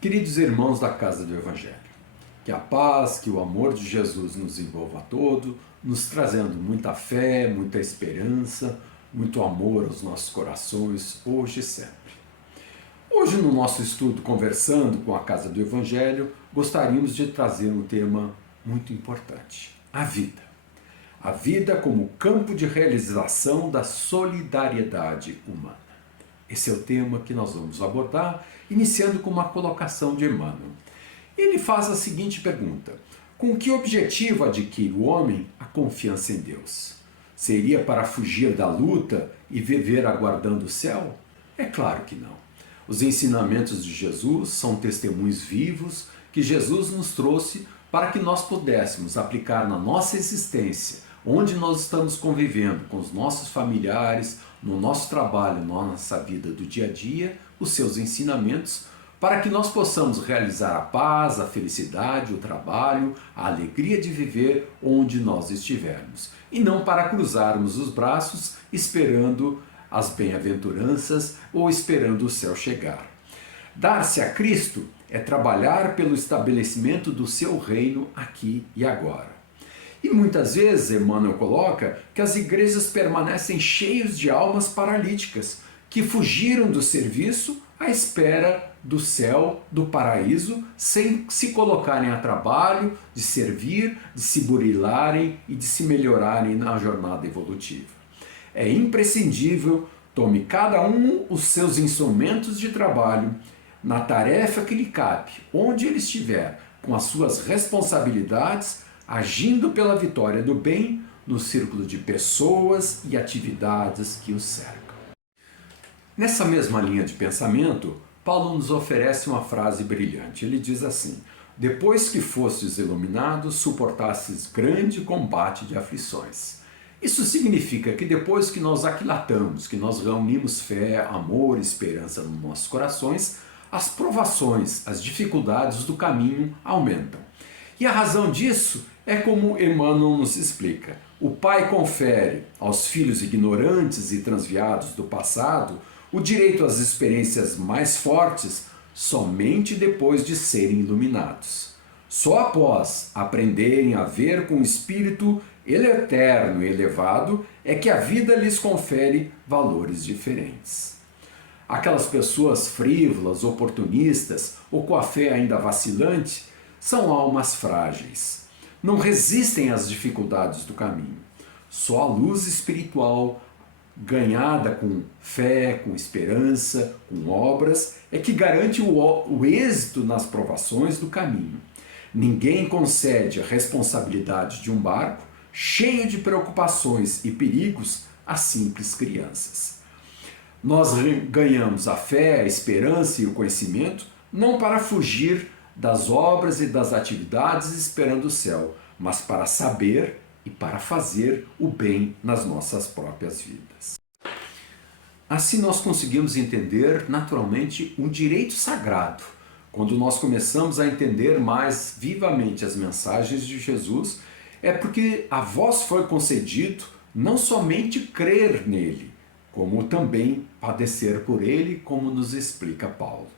Queridos irmãos da Casa do Evangelho, que a paz, que o amor de Jesus nos envolva a todo, nos trazendo muita fé, muita esperança, muito amor aos nossos corações, hoje e sempre. Hoje, no nosso estudo Conversando com a Casa do Evangelho, gostaríamos de trazer um tema muito importante: a vida. A vida como campo de realização da solidariedade humana. Esse é o tema que nós vamos abordar, iniciando com uma colocação de Emmanuel. Ele faz a seguinte pergunta: com que objetivo adquire o homem a confiança em Deus? Seria para fugir da luta e viver aguardando o céu? É claro que não. Os ensinamentos de Jesus são testemunhos vivos que Jesus nos trouxe para que nós pudéssemos aplicar na nossa existência, onde nós estamos convivendo com os nossos familiares, no nosso trabalho, na nossa vida do dia a dia, os seus ensinamentos, para que nós possamos realizar a paz, a felicidade, o trabalho, a alegria de viver onde nós estivermos. E não para cruzarmos os braços esperando as bem-aventuranças ou esperando o céu chegar. Dar-se a Cristo é trabalhar pelo estabelecimento do seu reino aqui e agora. E muitas vezes Emmanuel coloca que as igrejas permanecem cheias de almas paralíticas, que fugiram do serviço à espera do céu, do paraíso, sem se colocarem a trabalho de servir, de se burilarem e de se melhorarem na jornada evolutiva. É imprescindível tome cada um os seus instrumentos de trabalho na tarefa que lhe cabe, onde ele estiver, com as suas responsabilidades, agindo pela vitória do bem no círculo de pessoas e atividades que o cercam. Nessa mesma linha de pensamento, Paulo nos oferece uma frase brilhante. Ele diz assim: depois que fostes iluminados, suportastes grande combate de aflições. Isso significa que depois que nós aquilatamos, que nós reunimos fé, amor e esperança nos nossos corações, as provações, as dificuldades do caminho aumentam. E a razão disso é como Emmanuel nos explica. O pai confere aos filhos ignorantes e transviados do passado o direito às experiências mais fortes somente depois de serem iluminados. Só após aprenderem a ver com o espírito eterno e elevado é que a vida lhes confere valores diferentes. Aquelas pessoas frívolas, oportunistas ou com a fé ainda vacilante são almas frágeis. Não resistem às dificuldades do caminho. Só a luz espiritual, ganhada com fé, com esperança, com obras, é que garante o êxito nas provações do caminho. Ninguém concede a responsabilidade de um barco cheio de preocupações e perigos a simples crianças. Nós ganhamos a fé, a esperança e o conhecimento não para fugir das obras e das atividades esperando o céu, mas para saber e para fazer o bem nas nossas próprias vidas. Assim nós conseguimos entender naturalmente um direito sagrado. Quando nós começamos a entender mais vivamente as mensagens de Jesus, é porque a vós foi concedido não somente crer nele, como também padecer por ele, como nos explica Paulo.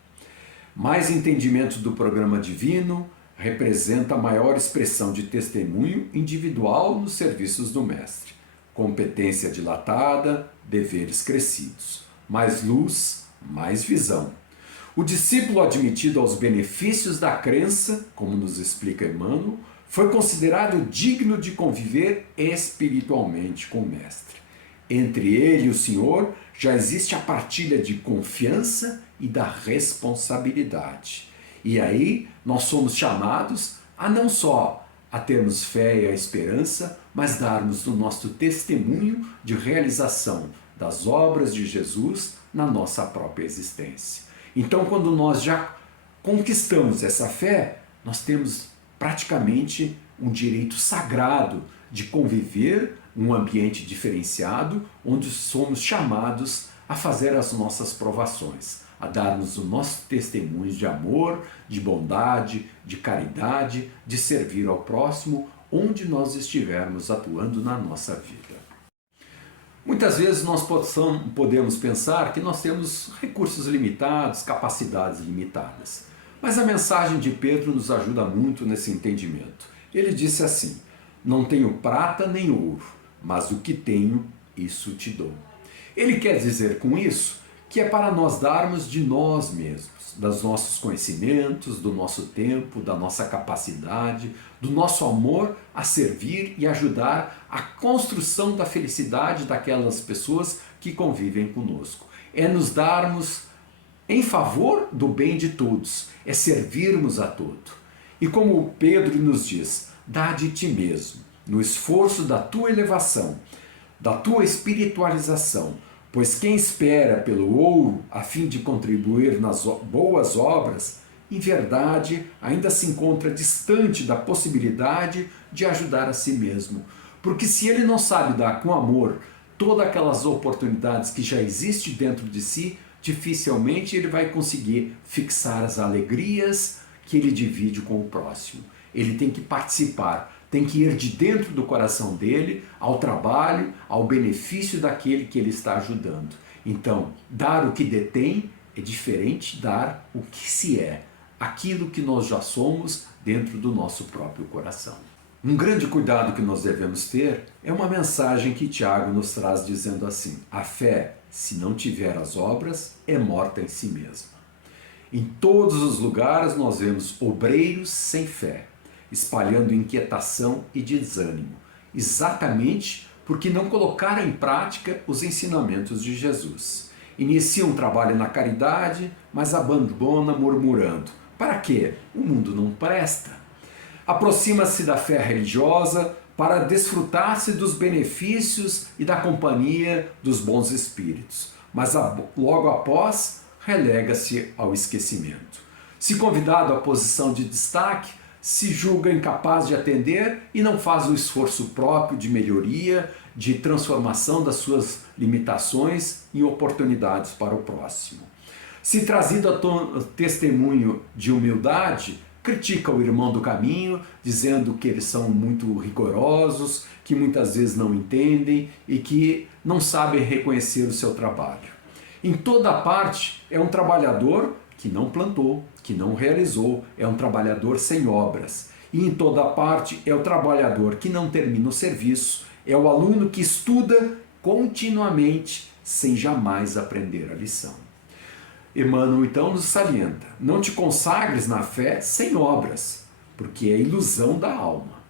Mais entendimento do programa divino representa a maior expressão de testemunho individual nos serviços do Mestre. Competência dilatada, deveres crescidos. Mais luz, mais visão. O discípulo admitido aos benefícios da crença, como nos explica Emmanuel, foi considerado digno de conviver espiritualmente com o Mestre. Entre ele e o Senhor já existe a partilha de confiança e da responsabilidade. E aí nós somos chamados a não só a termos fé e a esperança, mas darmos o nosso testemunho de realização das obras de Jesus na nossa própria existência. Então, quando nós já conquistamos essa fé, nós temos praticamente um direito sagrado de conviver num ambiente diferenciado, onde somos chamados a fazer as nossas provações, a darmos o nosso testemunho de amor, de bondade, de caridade, de servir ao próximo, onde nós estivermos atuando na nossa vida. Muitas vezes nós podemos pensar que nós temos recursos limitados, capacidades limitadas. Mas a mensagem de Pedro nos ajuda muito nesse entendimento. Ele disse assim: não tenho prata nem ouro, mas o que tenho, isso te dou. Ele quer dizer com isso que é para nós darmos de nós mesmos, dos nossos conhecimentos, do nosso tempo, da nossa capacidade, do nosso amor a servir e ajudar a construção da felicidade daquelas pessoas que convivem conosco. É nos darmos em favor do bem de todos, é servirmos a todo. E como Pedro nos diz, dá de ti mesmo, no esforço da tua elevação, da tua espiritualização, pois quem espera pelo ouro a fim de contribuir nas boas obras, em verdade ainda se encontra distante da possibilidade de ajudar a si mesmo. Porque se ele não sabe dar com amor todas aquelas oportunidades que já existem dentro de si, dificilmente ele vai conseguir fixar as alegrias que ele divide com o próximo. Ele tem que participar, tem que ir de dentro do coração dele ao trabalho, ao benefício daquele que ele está ajudando. Então, dar o que detém é diferente de dar o que se é, aquilo que nós já somos dentro do nosso próprio coração. Um grande cuidado que nós devemos ter é uma mensagem que Tiago nos traz dizendo assim: a fé, se não tiver as obras, é morta em si mesma. Em todos os lugares nós vemos obreiros sem fé, espalhando inquietação e desânimo, exatamente porque não colocaram em prática os ensinamentos de Jesus. Iniciam um trabalho na caridade, mas abandonam murmurando. Para quê? O mundo não presta. Aproxima-se da fé religiosa para desfrutar-se dos benefícios e da companhia dos bons espíritos, mas logo após relega-se ao esquecimento. Se convidado à posição de destaque, se julga incapaz de atender e não faz o esforço próprio de melhoria, de transformação das suas limitações em oportunidades para o próximo. Se trazido a testemunho de humildade, critica o irmão do caminho, dizendo que eles são muito rigorosos, que muitas vezes não entendem e que não sabem reconhecer o seu trabalho. Em toda parte é um trabalhador que não plantou, que não realizou, é um trabalhador sem obras. E em toda parte é o trabalhador que não termina o serviço, é o aluno que estuda continuamente sem jamais aprender a lição. Emmanuel então nos salienta: não te consagres na fé sem obras, porque é ilusão da alma.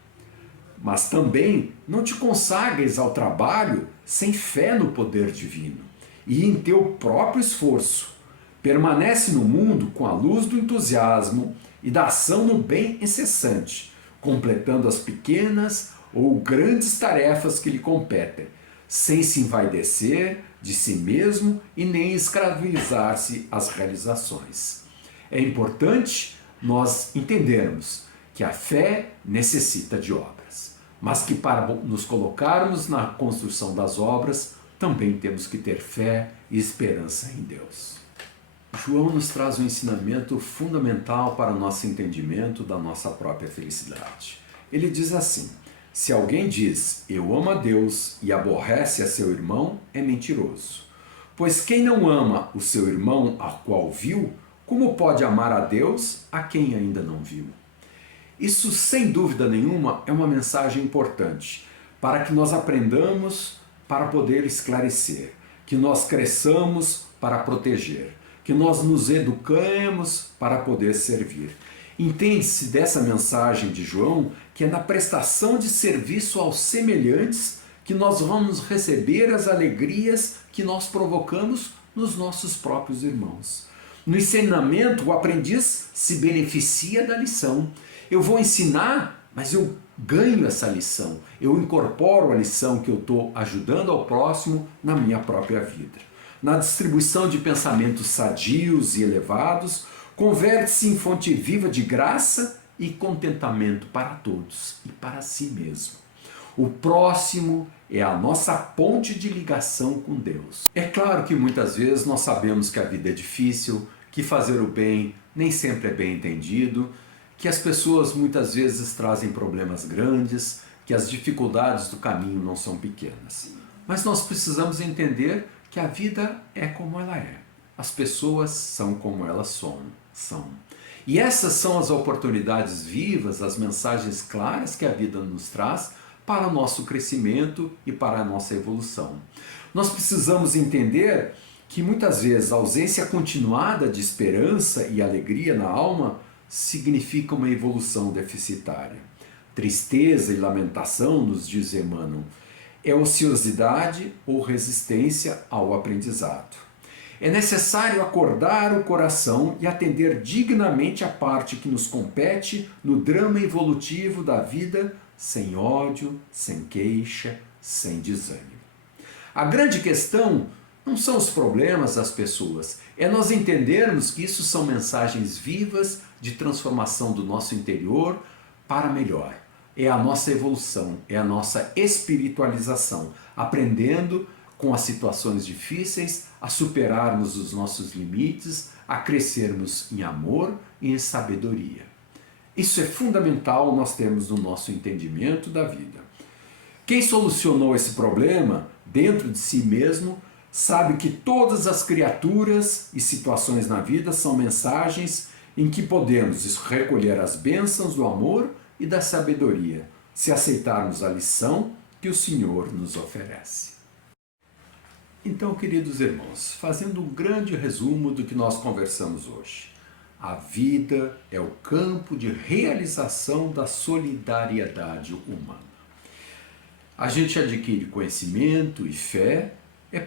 Mas também não te consagres ao trabalho sem fé no poder divino e em teu próprio esforço. Permanece no mundo com a luz do entusiasmo e da ação no bem incessante, completando as pequenas ou grandes tarefas que lhe competem, sem se envaidecer de si mesmo e nem escravizar-se às realizações. É importante nós entendermos que a fé necessita de obras, mas que para nos colocarmos na construção das obras, também temos que ter fé e esperança em Deus. João nos traz um ensinamento fundamental para o nosso entendimento da nossa própria felicidade. Ele diz assim: se alguém diz, eu amo a Deus e aborrece a seu irmão, é mentiroso. Pois quem não ama o seu irmão a qual viu, como pode amar a Deus a quem ainda não viu? Isso, sem dúvida nenhuma, é uma mensagem importante para que nós aprendamos para poder esclarecer, que nós cresçamos para proteger, que nós nos eduquemos para poder servir. Entende-se dessa mensagem de João que é na prestação de serviço aos semelhantes que nós vamos receber as alegrias que nós provocamos nos nossos próprios irmãos. No ensinamento, o aprendiz se beneficia da lição. Eu vou ensinar, mas eu ganho essa lição. Eu incorporo a lição que eu estou ajudando ao próximo na minha própria vida. Na distribuição de pensamentos sadios e elevados, converte-se em fonte viva de graça e contentamento para todos e para si mesmo. O próximo é a nossa ponte de ligação com Deus. É claro que muitas vezes nós sabemos que a vida é difícil, que fazer o bem nem sempre é bem entendido, que as pessoas muitas vezes trazem problemas grandes, que as dificuldades do caminho não são pequenas. Mas nós precisamos entender que a vida é como ela é. as pessoas são como elas são. E essas são as oportunidades vivas, as mensagens claras que a vida nos traz para o nosso crescimento e para a nossa evolução. Nós precisamos entender que muitas vezes a ausência continuada de esperança e alegria na alma significa uma evolução deficitária. Tristeza e lamentação, nos diz Emmanuel, é ociosidade ou resistência ao aprendizado. É necessário acordar o coração e atender dignamente a parte que nos compete no drama evolutivo da vida, sem ódio, sem queixa, sem desânimo. A grande questão não são os problemas das pessoas, é nós entendermos que isso são mensagens vivas de transformação do nosso interior para melhor. É a nossa evolução, é a nossa espiritualização, aprendendo com as situações difíceis a superarmos os nossos limites, a crescermos em amor e em sabedoria. Isso é fundamental nós termos no nosso entendimento da vida. Quem solucionou esse problema dentro de si mesmo sabe que todas as criaturas e situações na vida são mensagens em que podemos recolher as bênçãos do amor e da sabedoria, se aceitarmos a lição que o Senhor nos oferece. Então, queridos irmãos, fazendo um grande resumo do que nós conversamos hoje, a vida é o campo de realização da solidariedade humana. A gente adquire conhecimento e fé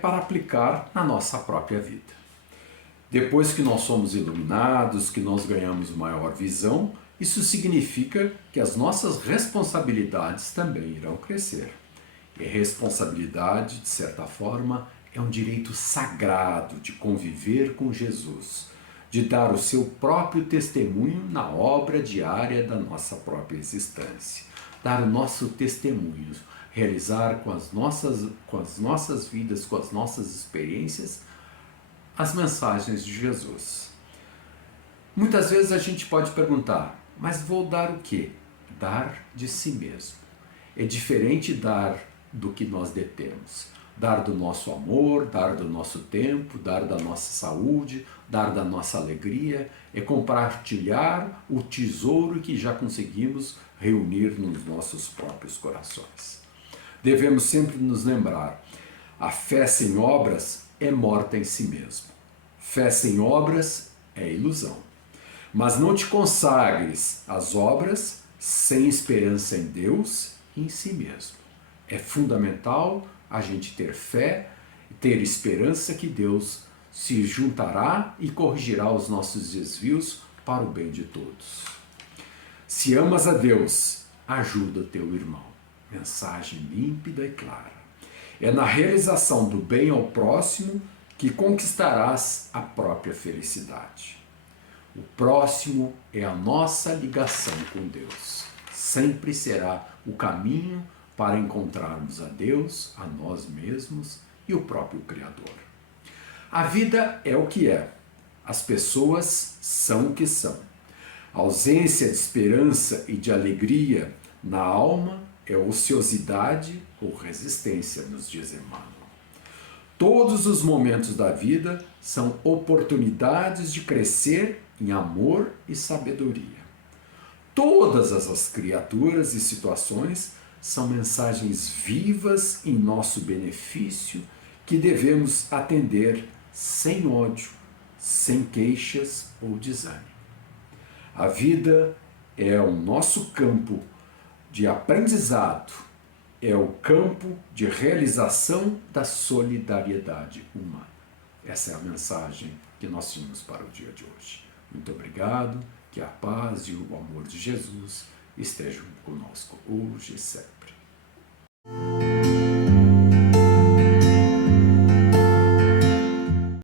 para aplicar na nossa própria vida. Depois que nós somos iluminados, que nós ganhamos maior visão, isso significa que as nossas responsabilidades também irão crescer. E responsabilidade, de certa forma, é um direito sagrado de conviver com Jesus, de dar o seu próprio testemunho na obra diária da nossa própria existência, dar o nosso testemunho, realizar com as nossas vidas, com as nossas experiências, as mensagens de Jesus. Muitas vezes a gente pode perguntar, mas vou dar o quê? Dar de si mesmo. É diferente dar do que nós detemos. Dar do nosso amor, dar do nosso tempo, dar da nossa saúde, dar da nossa alegria, é compartilhar o tesouro que já conseguimos reunir nos nossos próprios corações. Devemos sempre nos lembrar, a fé sem obras é morta em si mesmo. Fé sem obras é ilusão. Mas não te consagres às obras sem esperança em Deus e em si mesmo. É fundamental a gente ter fé, ter esperança que Deus se juntará e corrigirá os nossos desvios para o bem de todos. Se amas a Deus, ajuda teu irmão. Mensagem límpida e clara. É na realização do bem ao próximo que conquistarás a própria felicidade. O próximo é a nossa ligação com Deus. Sempre será o caminho para encontrarmos a Deus, a nós mesmos e o próprio Criador. A vida é o que é. As pessoas são o que são. A ausência de esperança e de alegria na alma é ociosidade ou resistência, nos diz Emmanuel. Todos os momentos da vida são oportunidades de crescer em amor e sabedoria. Todas as criaturas e situações são mensagens vivas em nosso benefício que devemos atender sem ódio, sem queixas ou desânimo. A vida é o nosso campo de aprendizado, é o campo de realização da solidariedade humana. Essa é a mensagem que nós tínhamos para o dia de hoje. Muito obrigado, que a paz e o amor de Jesus estejam conosco hoje e sempre.